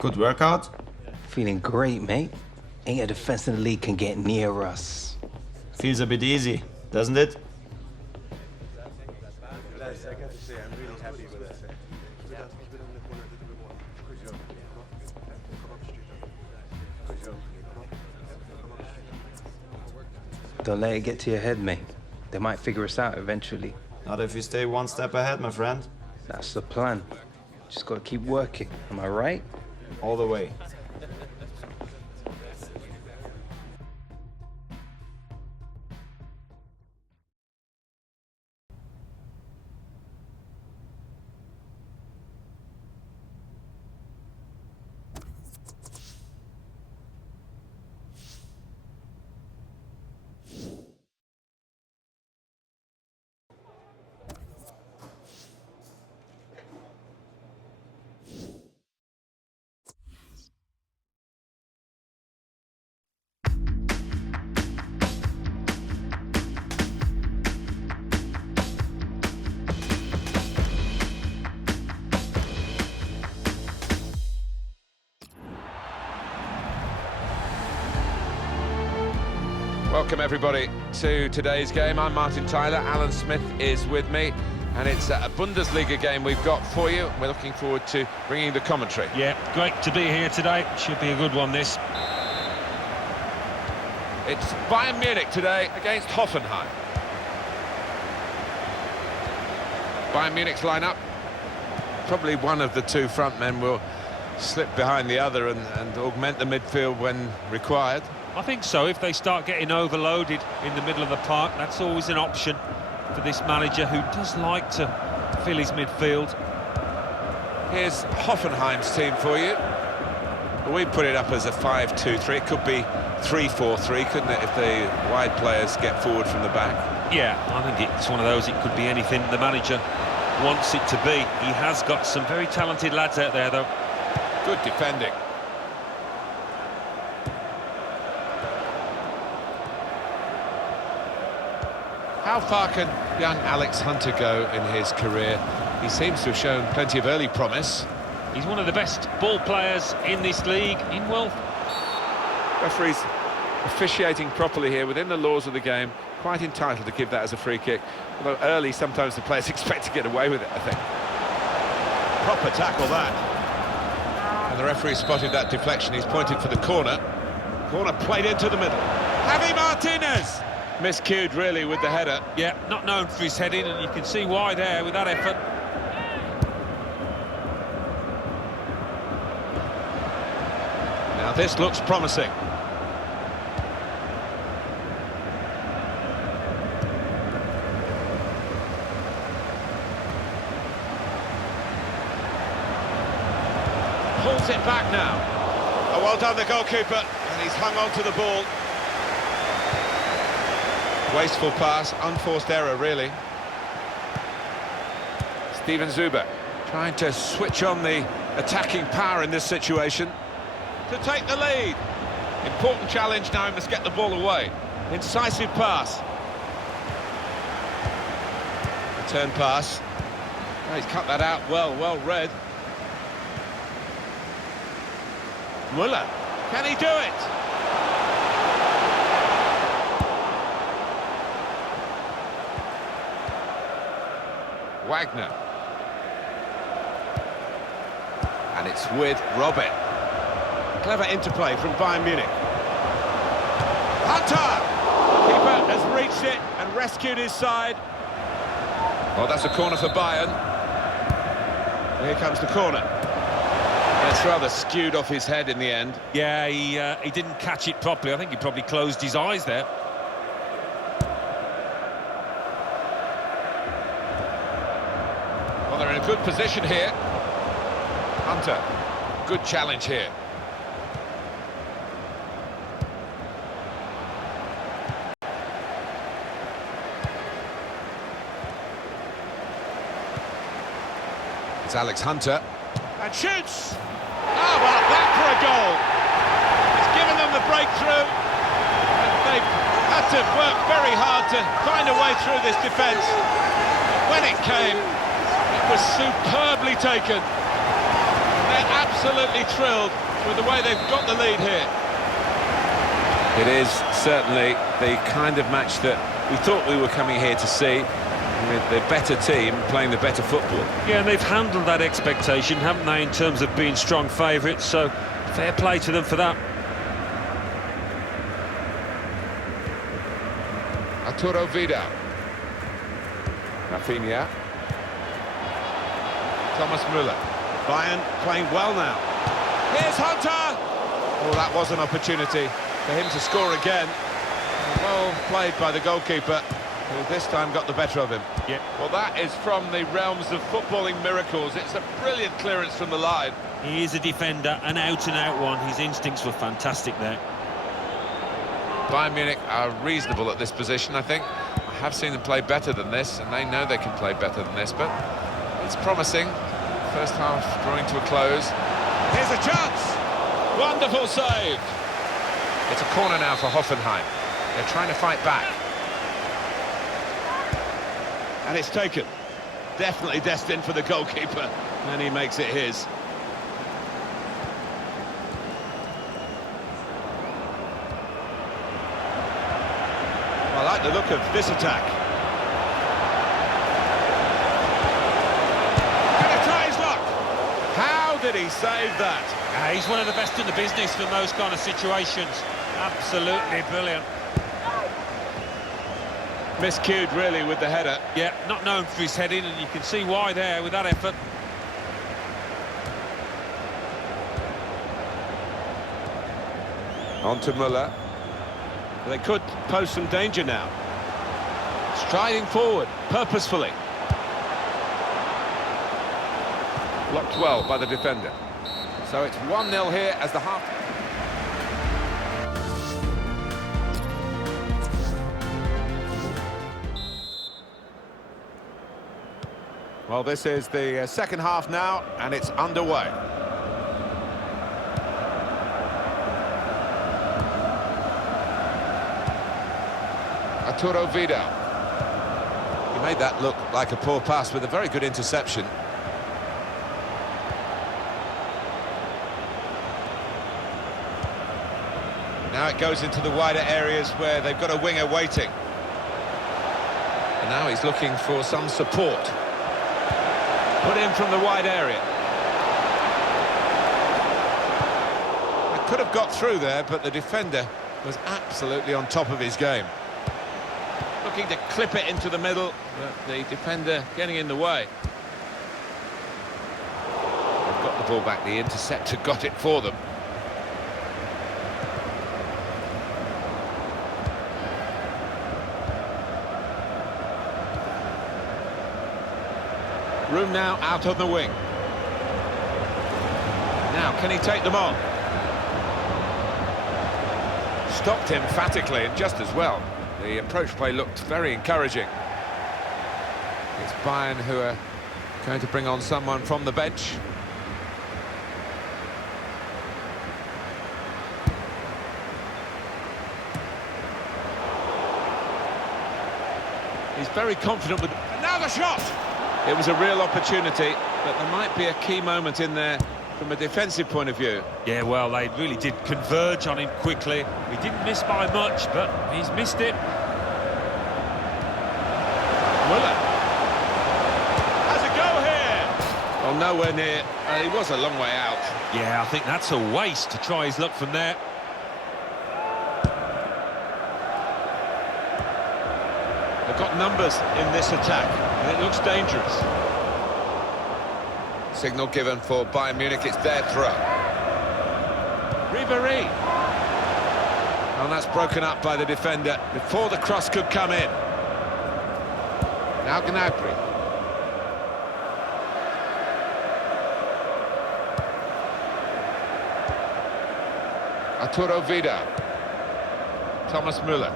Good workout? Feeling great, mate. Ain't a defense in the league can get near us. Feels a bit easy, doesn't it? Don't let it get to your head, mate. They might figure us out eventually. Not if you stay one step ahead, my friend. That's the plan. Just gotta keep working. Am I right? All the way. Welcome everybody to today's game. I'm Martin Tyler, Alan Smith is with me, and it's a Bundesliga game we've got for you. We're looking forward to bringing the commentary. Yeah, great to be here today. Should be a good one, this. It's Bayern Munich today against Hoffenheim. Bayern Munich's lineup. Probably one of the two front men will slip behind the other and augment the midfield when required. I think so. If they start getting overloaded in the middle of the park, that's always an option for this manager who does like to fill his midfield. Here's Hoffenheim's team for you. We put it up as a 5-2-3. It could be 3-4-3, couldn't it, if the wide players get forward from the back? Yeah, I think it's one of those. It could be anything the manager wants it to be. He has got some very talented lads out there, though. Good defending. How far can young Alex Hunter go in his career? He seems to have shown plenty of early promise. He's one of the best ball players in this league, in wealth. Referee's officiating properly here within the laws of the game. Quite entitled to give that as a free kick. Although early, sometimes the players expect to get away with it, I think. Proper tackle, that. And the referee spotted that deflection. He's pointed for the corner. Corner played into the middle. Javi Martinez! Miscued, really, with the header. Yeah, not known for his heading, and you can see why there with that effort. Now this looks promising. Pulls it back now. Oh, well done, the goalkeeper, and he's hung on to the ball. Wasteful pass, unforced error, really. Steven Zuber trying to switch on the attacking power in this situation to take the lead. Important challenge now, he must get the ball away. Incisive pass. Return pass. Oh, he's cut that out well read. Müller, can he do it? Wagner. And it's with Robert. Clever interplay from Bayern Munich. Hunter! Keeper has reached it and rescued his side. Well, that's a corner for Bayern. Here comes the corner. It's rather skewed off his head in the end. Yeah, he didn't catch it properly. I think he probably closed his eyes there. Well, they're in a good position here. Hunter, good challenge here. It's Alex Hunter. And shoots! Oh, well, that for a goal! It's given them the breakthrough. And they've had to work very hard to find a way through this defence. When it came, it was superbly taken. They're absolutely absolutely thrilled with the way they've got the lead here. It is certainly the kind of match that we thought we were coming here to see, with the better team playing the better football. Yeah, and they've handled that expectation, haven't they, in terms of being strong favourites, so fair play to them for that. Arturo Vidal. Rafinha. Thomas Müller. Bayern playing well now. Here's Hunter! Oh, that was an opportunity for him to score again. Well played by the goalkeeper, who this time got the better of him. Yeah. Well, that is from the realms of footballing miracles. It's a brilliant clearance from the line. He is a defender, an out-and-out one. His instincts were fantastic there. Bayern Munich are reasonable at this position, I think. I have seen them play better than this, and they know they can play better than this, but it's promising. First half drawing to a close. Here's a chance! Wonderful save! It's a corner now for Hoffenheim. They're trying to fight back. And it's taken. Definitely destined for the goalkeeper, and he makes it his. I like the look of this attack. Gonna try his luck. How did he save that? He's one of the best in the business from those kind of situations. Absolutely brilliant. Miscued, really, with the header. Yeah, not known for his heading, and you can see why there with that effort. On to Müller. They could pose some danger now. Striding forward, purposefully. Blocked well by the defender. So it's 1-0 here as the half... Well, this is the second half now, and it's underway. Arturo Vidal. He made that look like a poor pass with a very good interception. Now it goes into the wider areas where they've got a winger waiting. And now he's looking for some support. Put in from the wide area. It could have got through there, but the defender was absolutely on top of his game. Looking to clip it into the middle, but the defender getting in the way. They've got the ball back, the interceptor got it for them. Room now out on the wing. Now, can he take them on? Stopped emphatically and just as well. The approach play looked very encouraging. It's Bayern who are going to bring on someone from the bench. He's very confident with... Now the shot! It was a real opportunity, but there might be a key moment in there from a defensive point of view. Yeah, well, they really did converge on him quickly. He didn't miss by much, but he's missed it. Müller has a go here. Well, nowhere near. He was a long way out. Yeah, I think that's a waste to try his luck from there. They've got numbers in this attack, and it looks dangerous. Signal given for Bayern Munich, it's their throw. Ribéry. And that's broken up by the defender before the cross could come in. Now Gnabry. Arturo Vidal. Thomas Müller.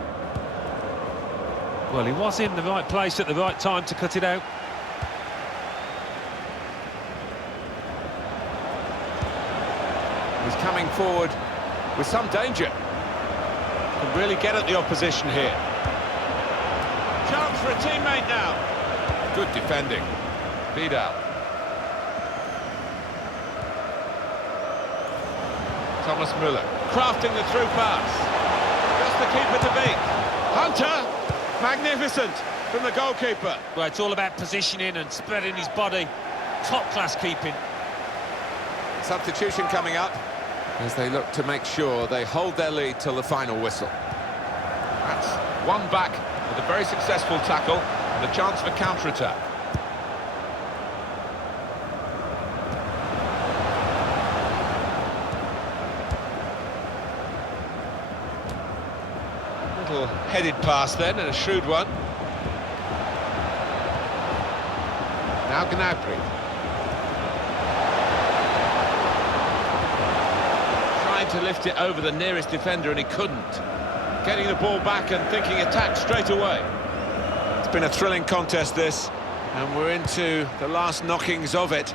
Well, he was in the right place at the right time to cut it out. He's coming forward with some danger. Can really get at the opposition here. Chance for a teammate now. Good defending. Vidal. Thomas Müller, crafting the through pass. Just the keeper to beat. Hunter, magnificent from the goalkeeper. Well, it's all about positioning and spreading his body. Top-class keeping. Substitution coming up as they look to make sure they hold their lead till the final whistle. That's one back with a very successful tackle and a chance for counter-attack. Little headed pass then, and a shrewd one. Now Gnabry. Trying to lift it over the nearest defender, and he couldn't. Getting the ball back and thinking attack straight away. It's been a thrilling contest, this, and we're into the last knockings of it.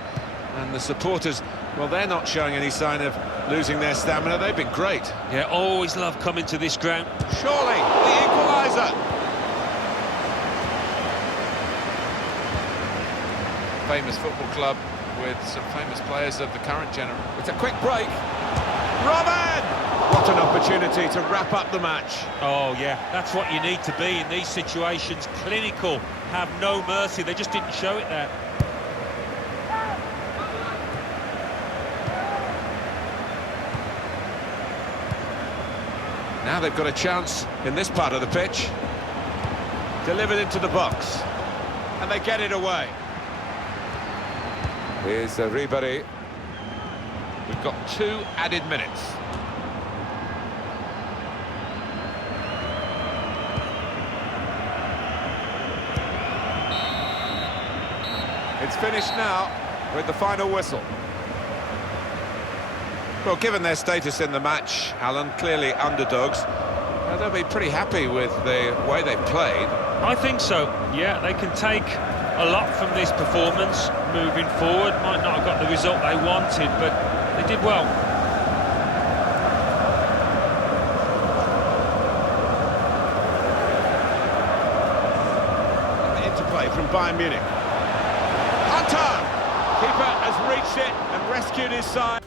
And the supporters, well, they're not showing any sign of losing their stamina. They've been great. Yeah, always love coming to this ground. Surely, the equaliser. Famous football club with some famous players of the current generation. It's a quick break. Robin! What an opportunity to wrap up the match. Oh, yeah, that's what you need to be in these situations. Clinical, have no mercy. They just didn't show it there. Now they've got a chance in this part of the pitch. Delivered into the box. And they get it away. Here's Ribéry. We've got 2 added minutes. It's finished now with the final whistle. Well, given their status in the match, Alan, clearly underdogs, they'll be pretty happy with the way they've played. I think so, yeah, they can take a lot from this performance moving forward. Might not have got the result they wanted, but they did well. Interplay from Bayern Munich. Hunter! Keeper has reached it and rescued his side.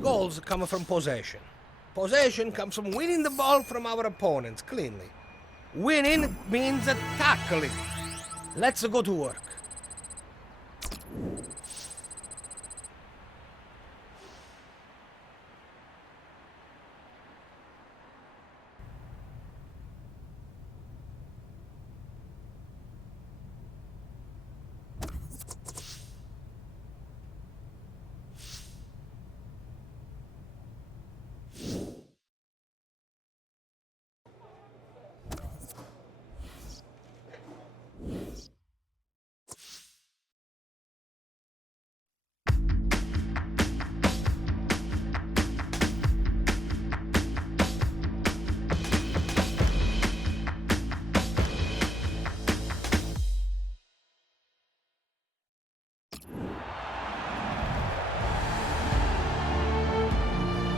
Goals come from possession. Possession comes from winning the ball from our opponents cleanly. Winning means tackling. Let's go to work.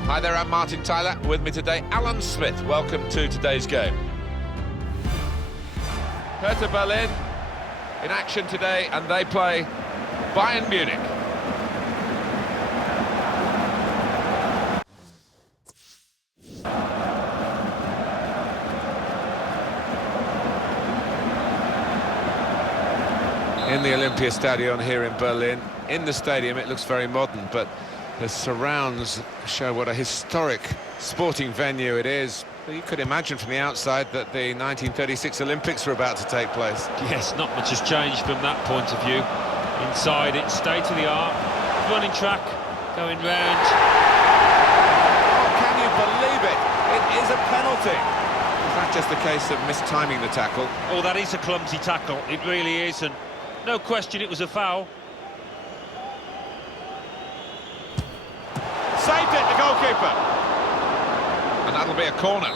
Hi there, I'm Martin Tyler. With me today, Alan Smith. Welcome to today's game. Hertha Berlin in action today, and they play Bayern Munich. In the Olympiastadion here in Berlin. In the stadium, it looks very modern, but the surrounds show what a historic sporting venue it is. You could imagine from the outside that the 1936 Olympics were about to take place. Yes, not much has changed from that point of view. Inside, it's state-of-the-art, running track, going round. Oh, can you believe it? It is a penalty. Is that just a case of mistiming the tackle? Oh, that is a clumsy tackle, it really is, and no question it was a foul. Saved it, the goalkeeper. And that'll be a corner.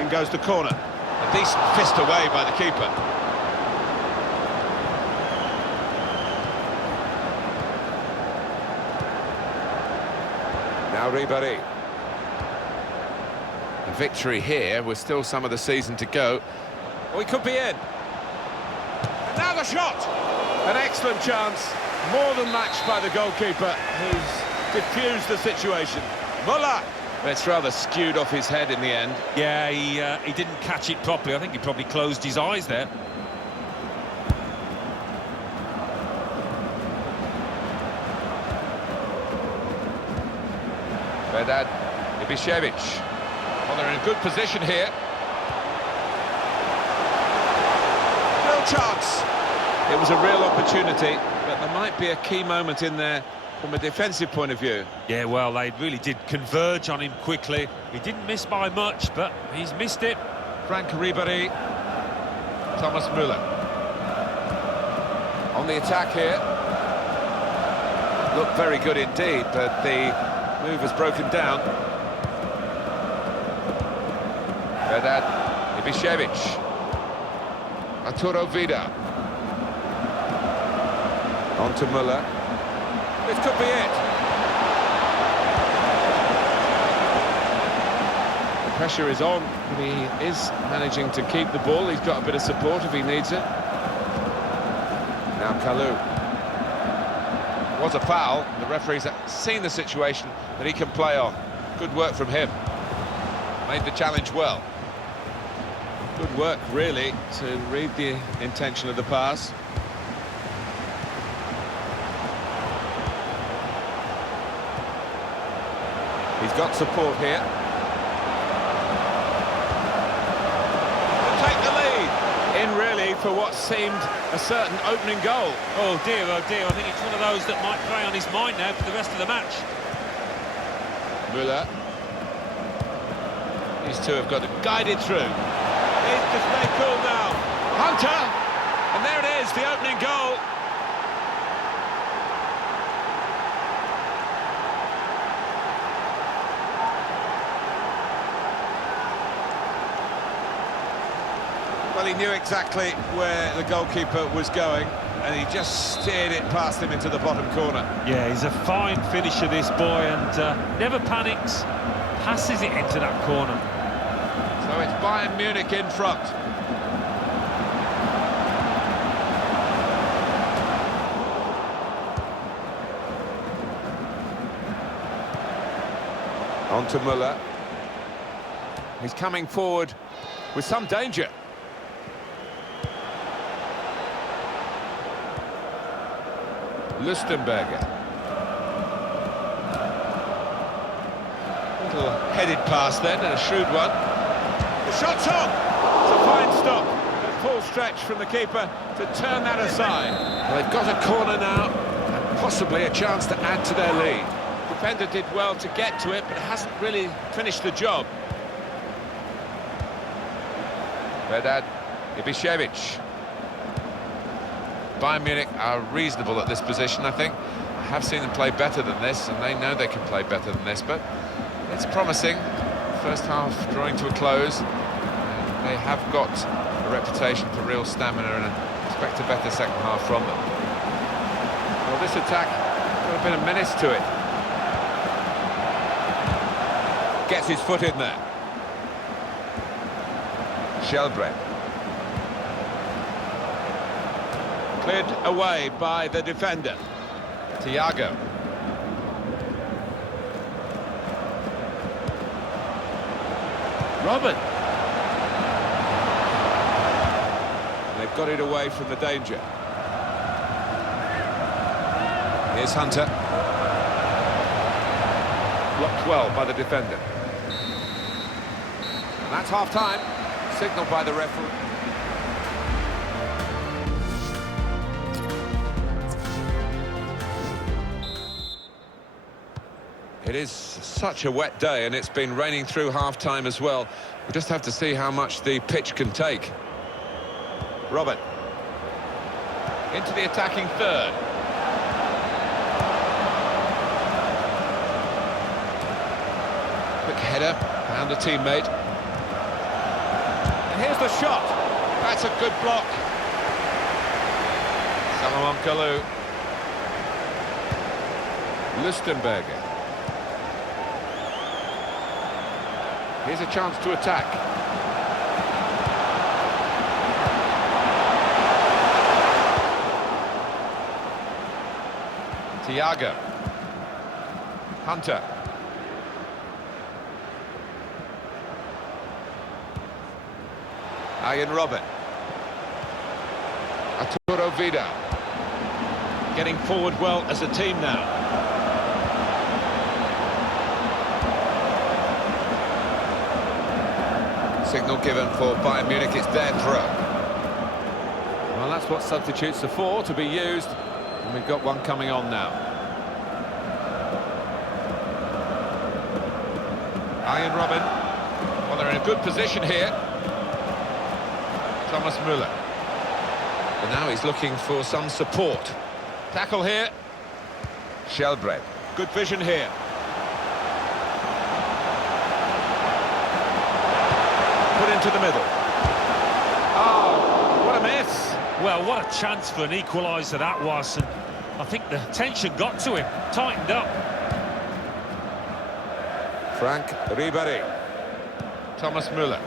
In goes the corner. A decent fist away by the keeper. Now Ribéry. A victory here with still some of the season to go. Oh, he could be in. And now the shot! An excellent chance, more than matched by the goalkeeper, who's diffused the situation. Muller! It's rather skewed off his head in the end. Yeah, he didn't catch it properly. I think he probably closed his eyes there. Vedad Ibišević. Well, they're in a good position here. No chance. It was a real opportunity, but there might be a key moment in there from a defensive point of view. Yeah, well, they really did converge on him quickly. He didn't miss by much, but he's missed it. Frank Ribéry, Thomas Müller. On the attack here. Looked very good indeed, but the move has broken down. Vedad Ibišević. Arturo Vidal. On to Müller. This could be it. The pressure is on, but he is managing to keep the ball. He's got a bit of support if he needs it. Now Kalou. Was a foul. The referee's seen the situation that he can play on. Good work from him. Made the challenge well. Good work, really, to read the intention of the pass. He's got support here. They'll take the lead in, really, for what seemed a certain opening goal. Oh dear, I think it's one of those that might play on his mind now for the rest of the match. Müller. These two have got to guide it through. Needs to stay cool now. Hunter! And there it is, the opening goal. Well, he knew exactly where the goalkeeper was going, and he just steered it past him into the bottom corner. Yeah, he's a fine finisher, this boy, and never panics, passes it into that corner. So it's Bayern Munich in front. On to Müller. He's coming forward with some danger. Lustenberger. Little headed pass then, and a shrewd one. The shot's on! It's a fine stop. A full stretch from the keeper to turn that aside. Well, they've got a corner now, and possibly a chance to add to their lead. The defender did well to get to it, but hasn't really finished the job. Vedad Ibišević. Bayern Munich are reasonable at this position, I think. I have seen them play better than this, and they know they can play better than this, but it's promising. First half drawing to a close. They have got a reputation for real stamina, and I expect a better second half from them. Well, this attack got a bit of menace to it. Gets his foot in there. Shelbrett. Cleared away by the defender. Thiago. Robin. They've got it away from the danger. Here's Hunter. Blocked well by the defender. And that's half-time, signalled by the referee. It is such a wet day, and it's been raining through half-time as well. We just have to see how much the pitch can take. Robert. Into the attacking third. Quick header, found a teammate. And here's the shot. That's a good block. Salomon Kalou. Lustenberger. Here's a chance to attack. Thiago. Hunter. Ian Robert. Arturo Vidal. Getting forward well as a team now. Signal given for Bayern Munich, it's their throw. Well, that's what substitutes are for, to be used. And we've got one coming on now. Ian Robin. Well, they're in a good position here. Thomas Müller. But now he's looking for some support. Tackle here. Shelbred. Good vision here. Put into the middle. Oh, what a miss. Well, what a chance for an equaliser that was. And I think the tension got to him, tightened up. Frank Ribéry. Thomas Müller.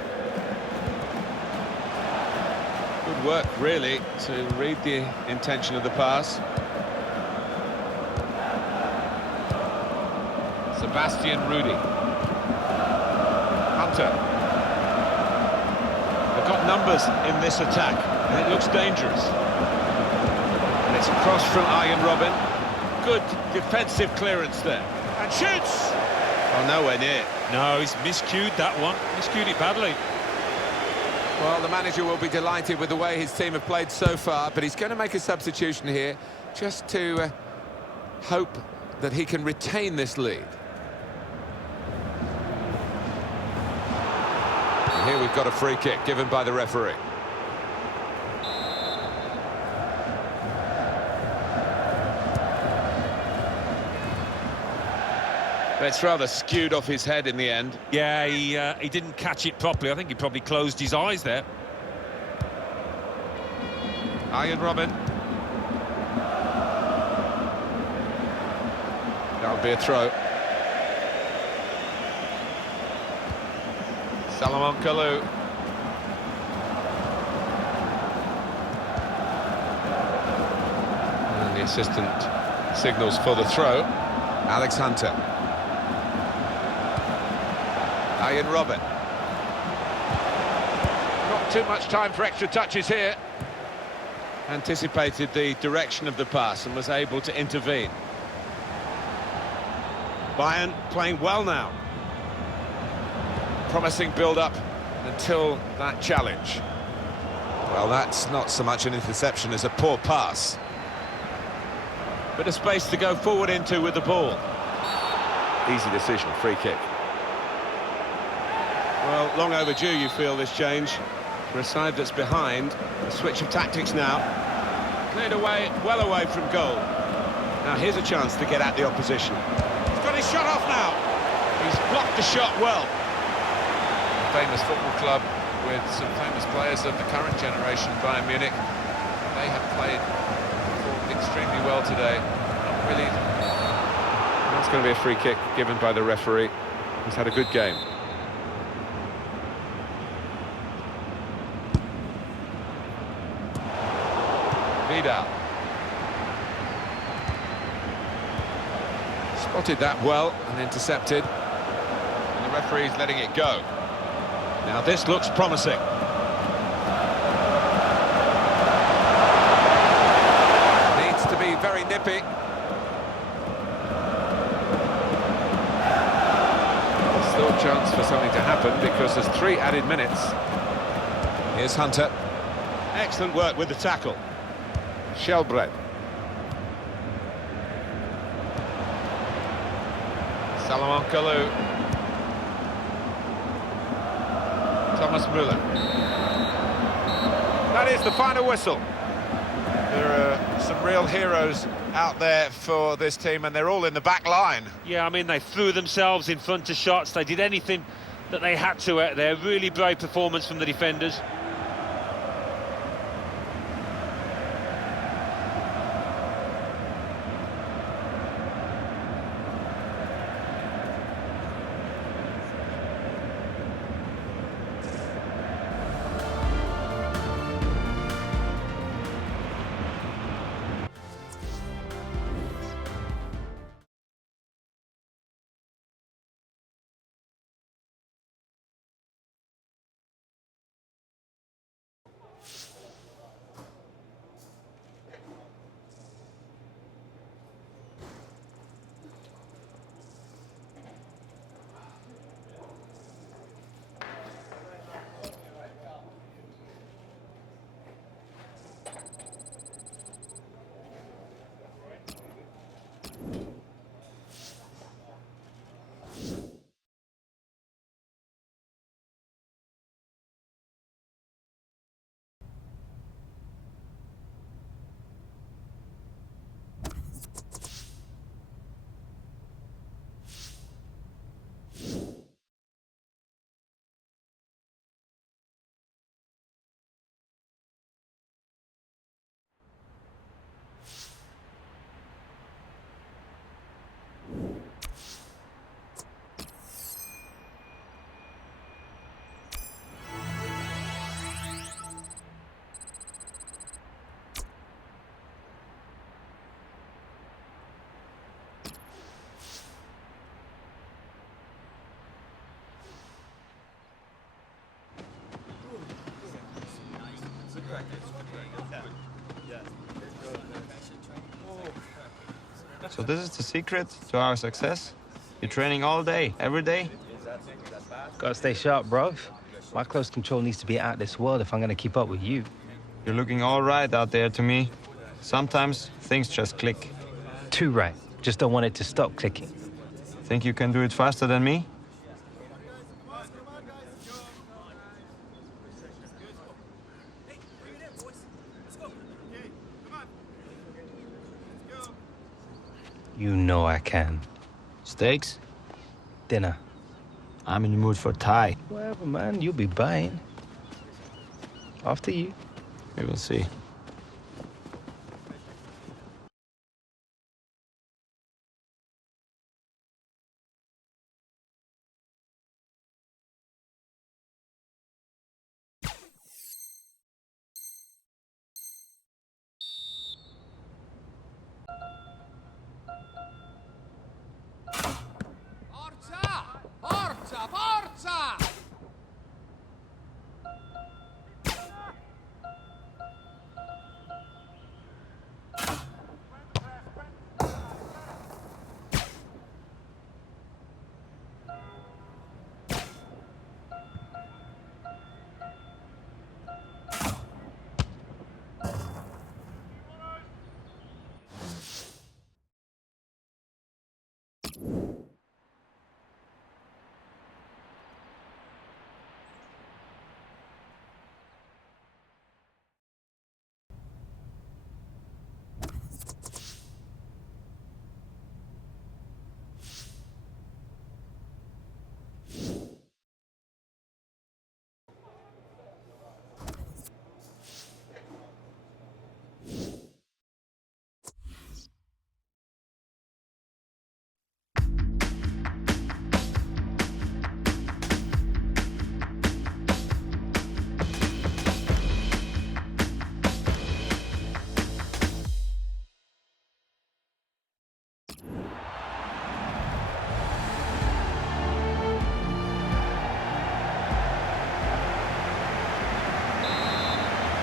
Good work, really, to read the intention of the pass. Sebastian Rudy. Hunter. They've got numbers in this attack, and it looks dangerous. And it's across from Ian Robin. Good defensive clearance there. And shoots! Oh, nowhere near. No, he's miscued that one. Miscued it badly. Well, the manager will be delighted with the way his team have played so far, but he's going to make a substitution here just to hope that he can retain this lead. And here we've got a free kick given by the referee. It's rather skewed off his head in the end. Yeah, he didn't catch it properly. I think he probably closed his eyes there. Ian Robin. That'll be a throw. Salomon Kalou. And the assistant signals for the throw. Alex Hunter. Ian Robert. Not too much time for extra touches here. Anticipated the direction of the pass and was able to intervene. Bayern playing well now. Promising build-up until that challenge. Well, that's not so much an interception as a poor pass. Bit of space to go forward into with the ball. Easy decision, free kick. Well, long overdue, you feel, this change. For a side that's behind, a switch of tactics now. Cleared away, well away from goal. Now here's a chance to get at the opposition. He's got his shot off now. He's blocked the shot well. Famous football club with some famous players of the current generation, Bayern Munich. They have performed extremely well today. Really. That's going to be a free kick given by the referee. He's had a good game. Vidal. Spotted that well and intercepted. And the referee's letting it go. Now this looks promising. Needs to be very nippy. Still a chance for something to happen because there's 3 added minutes. Here's Hunter. Excellent work with the tackle. Shelbred. Salomon Kalou. Thomas Müller. That is the final whistle. There are some real heroes out there for this team, and they're all in the back line. Yeah, I mean, they threw themselves in front of shots. They did anything that they had to out there. Really brave performance from the defenders. So this is the secret to our success? You're training all day, every day? Gotta stay sharp, bro. My close control needs to be out of this world if I'm gonna keep up with you. You're looking all right out there to me. Sometimes things just click. Too right. Just don't want it to stop clicking. Think you can do it faster than me? You know I can. Steaks? Dinner. I'm in the mood for Thai. Whatever, man. You'll be buying. After you. We will see. Forza! Forza! Forza!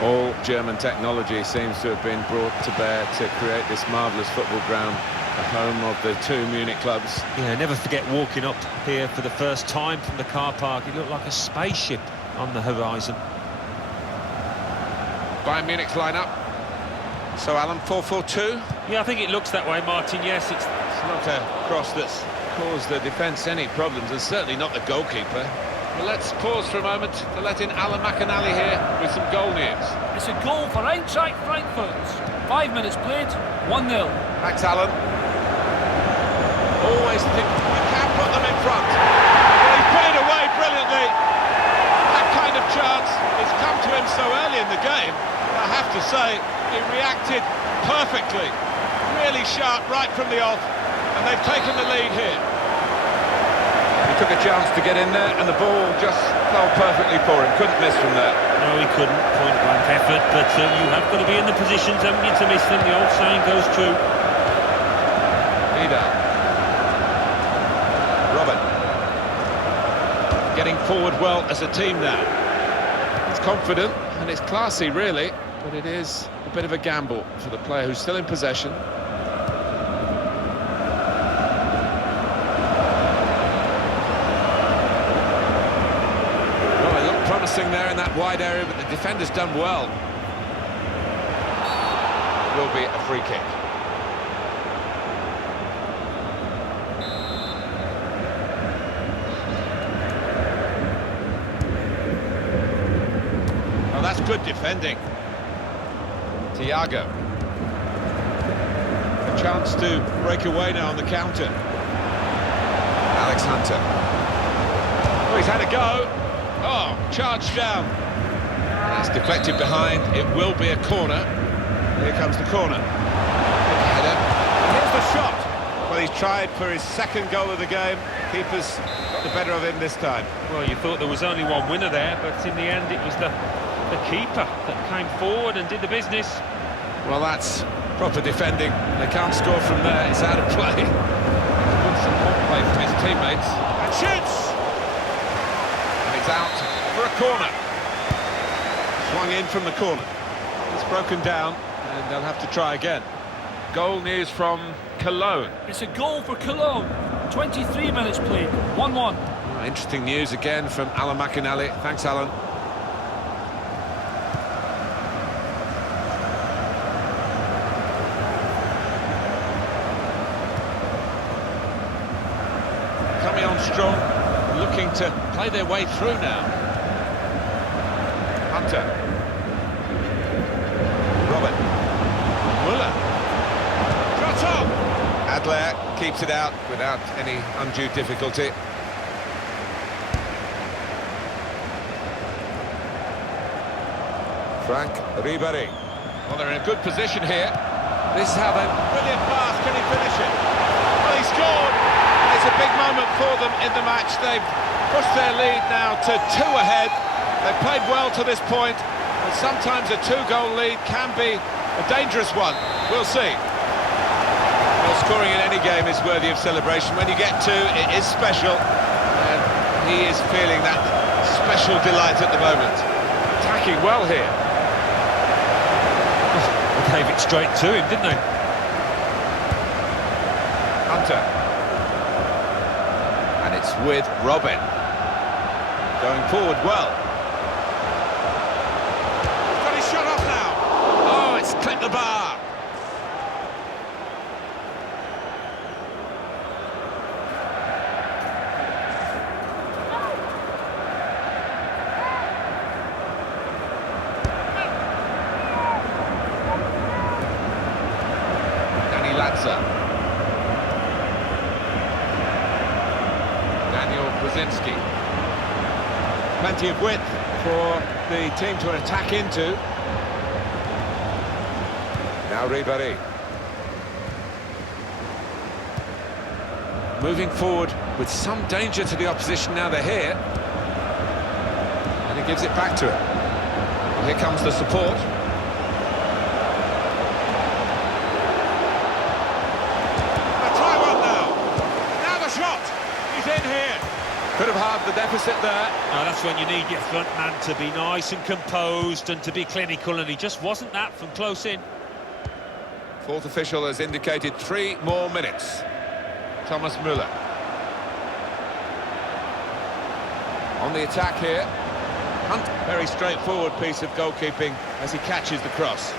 All German technology seems to have been brought to bear to create this marvellous football ground, the home of the two Munich clubs. Yeah, never forget walking up here for the first time from the car park. It looked like a spaceship on the horizon. Bayern Munich's lineup. So, Alan, 4-4-2? Yeah, I think it looks that way, Martin. Yes, it's It's not a cross that's cause the defence any problems, and certainly not the goalkeeper. Well, let's pause for a moment to let in Alan McInally here with some goal news. It's a goal for Eintracht Frankfurt. 5 minutes played, 1-0. Thanks, Alan. Always think you can put them in front. Well, he put it away brilliantly. That kind of chance has come to him so early in the game. I have to say, he reacted perfectly. Really sharp right from the off, and they've taken the lead here. He took a chance to get in there, and the ball just fell perfectly for him. Couldn't miss from there. No, he couldn't. Point-blank effort, but you have got to be in the positions, haven't you, to miss them. The old saying goes true. Vida. Robert. Getting forward well as a team now. It's confident, and it's classy, really, but it is a bit of a gamble for the player who's still in possession. Promising there in that wide area, but the defender's done well. Will be a free kick. Oh, that's good defending. Thiago. A chance to break away now on the counter. Alex Hunter. Oh, he's had a go. Oh, charged down. That's deflected behind. It will be a corner. Here comes the corner. Header. Here's the shot. Well, he's tried for his second goal of the game. Keeper's got the better of him this time. Well, you thought there was only one winner there, but in the end it was the keeper that came forward and did the business. Well, that's proper defending. They can't score from there. It's out of play. Good support play from his teammates. And shoots! Out for a corner. Swung in from the corner. It's broken down, and they'll have to try again. Goal news from Cologne. It's a goal for Cologne. 23 minutes played, 1-1. Oh, interesting news again from Alan McInally. Thanks, Alan. Coming on strong. Looking to play their way through now. Hunter. Robert. Muller. Shot on! Adler keeps it out without any undue difficulty. Frank Ribéry. Well, they're in a good position here. This is how they... Brilliant pass, can he finish it? Well, he scored! It's a big moment for them in the match. They've pushed their lead now to 2 ahead. They've played well to this point, but sometimes a 2-goal lead can be a dangerous one. We'll see. Well, scoring in any game is worthy of celebration. When you get 2, it is special, and he is feeling that special delight at the moment. Attacking well here. They gave it straight to him, didn't they? Hunter. With Robin going forward well. He's got his shot off now. Oh, it's clipped the bar. Danny Latza. Plenty of width for the team to attack into. Now Ribéry. Moving forward with some danger to the opposition now they're here. And he gives it back to him. Well, here comes the support. Try one now. Now the shot. He's in here. Could have halved the deficit there. No, that's when you need your front man to be nice and composed and to be clinical, and he just wasn't that from close in. Fourth official has indicated 3 more minutes. Thomas Müller. On the attack here. Hunt. Very straightforward piece of goalkeeping as he catches the cross.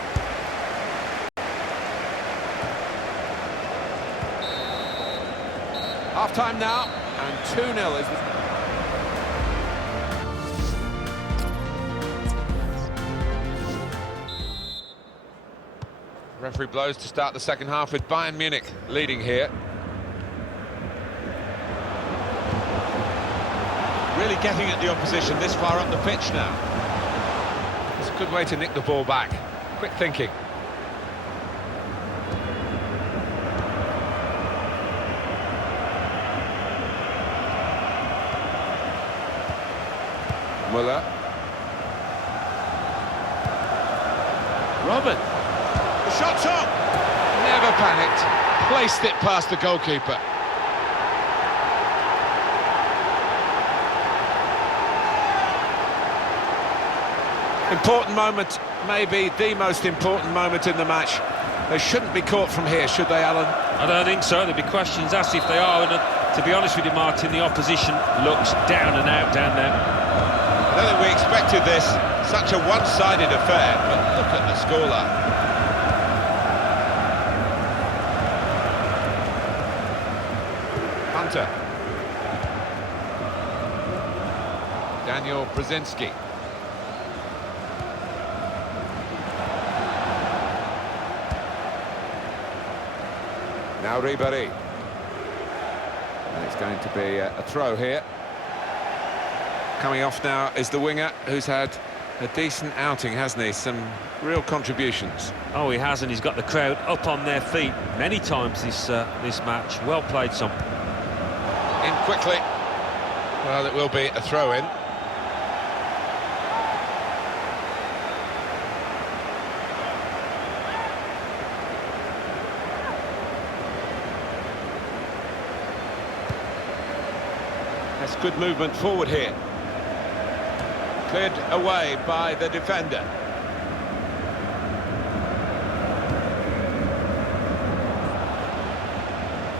Half-time now, and 2-0 is the... Referee blows to start the second half with Bayern Munich leading here. Really getting at the opposition this far up the pitch now. It's a good way to nick the ball back. Quick thinking. Müller. Robin. The shot's on. Never panicked. Placed it past the goalkeeper. Important moment, maybe the most important moment in the match. They shouldn't be caught from here, should they, Alan? I don't think so. There'll be questions asked if they are. And to be honest with you, Martin, the opposition looks down and out down there. I don't think we expected this. Such a one-sided affair, but look at the scoreline. Hunter. Daniel Brzezinski. Now Ribéry. It's going to be a throw here. Coming off now is the winger, who's had a decent outing, hasn't he? Some real contributions. Oh, he has, and he's got the crowd up on their feet many times this match. Well played, son. In quickly. Well, it will be a throw-in. That's good movement forward here. Cleared away by the defender.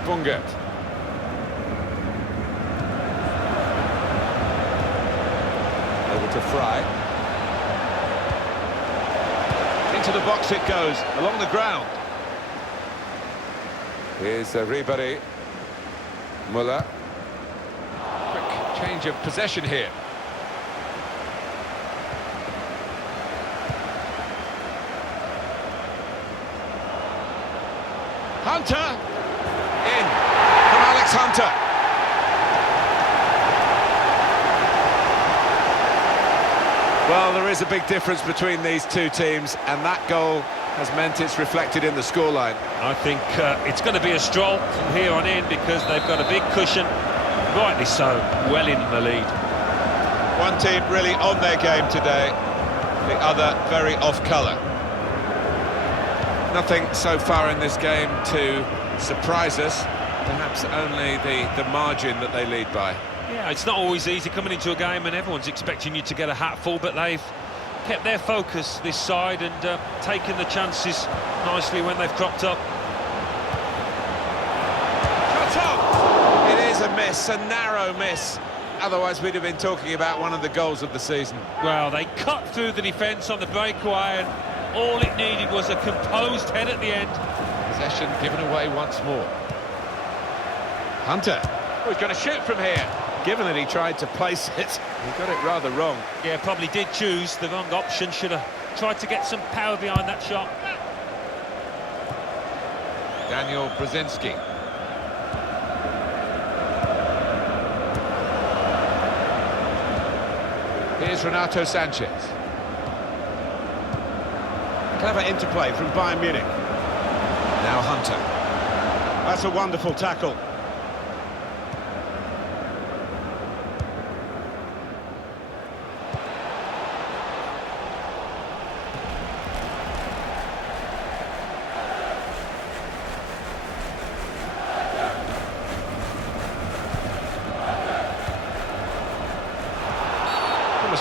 Bungert. Over to Fry. Into the box it goes, along the ground. Here's Ribéry. Müller. Quick change of possession here. Hunter! In from Alex Hunter. Well, there is a big difference between these two teams, and that goal has meant it's reflected in the scoreline. I think it's going to be a stroll from here on in because they've got a big cushion, rightly so, well in the lead. One team really on their game today, the other very off-colour. Nothing so far in this game to surprise us, perhaps only the margin that they lead by. Yeah, it's not always easy coming into a game and everyone's expecting you to get a hatful, but they've kept their focus this side and taken the chances nicely when they've cropped up. Shot on! It is a miss, a narrow miss. Otherwise we'd have been talking about one of the goals of the season. Well, they cut through the defence on the breakaway and all it needed was a composed head at the end. Possession given away once more. Hunter. Oh, he's going to shoot from here. Given that he tried to place it, he got it rather wrong. Yeah, probably did choose the wrong option. Should have tried to get some power behind that shot. Daniel Brzezinski. Here's Renato Sanchez. Clever interplay from Bayern Munich. Now Hunter. That's a wonderful tackle.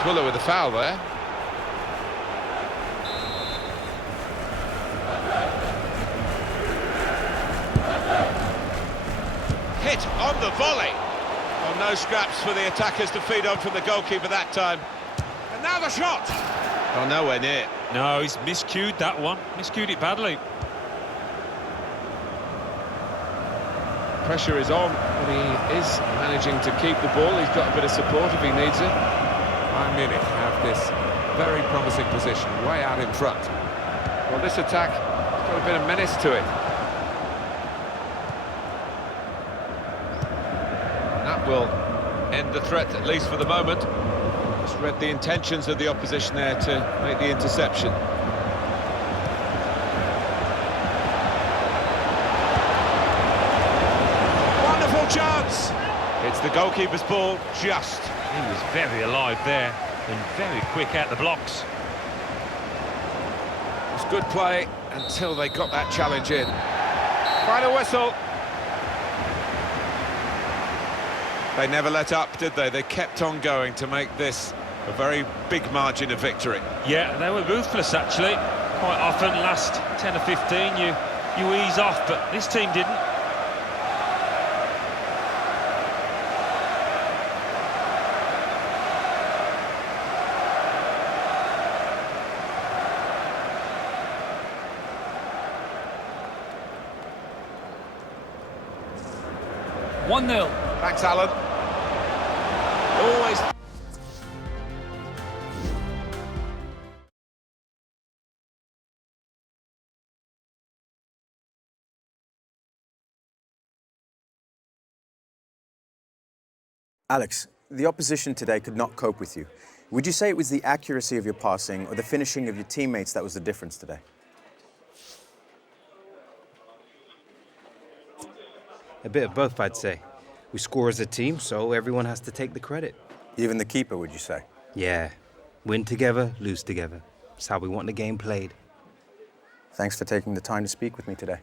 Müller with a foul there. Hit on the volley. Well, no scraps for the attackers to feed on from the goalkeeper that time. And now the shot. Oh, nowhere near. No, he's miscued that one. Miscued it badly. Pressure is on, but he is managing to keep the ball. He's got a bit of support if he needs it. Bayern Munich have this very promising position, way out in front. Well, this attack has got a bit of menace to it. That will end the threat, at least for the moment. Just read the intentions of the opposition there to make the interception. Wonderful chance! It's the goalkeeper's ball, just. He was very alive there and very quick at the blocks. It's good play until they got that challenge in. Final whistle. They never let up, did they? They kept on going to make this a very big margin of victory. Yeah, they were ruthless actually. Quite often, last 10 or 15, you ease off, but this team didn't. One 0. Thanks, Alan. Always. Alex, the opposition today could not cope with you. Would you say it was the accuracy of your passing or the finishing of your teammates that was the difference today? A bit of both, I'd say. We score as a team, so everyone has to take the credit. Even the keeper, would you say? Yeah. Win together, lose together. It's how we want the game played. Thanks for taking the time to speak with me today.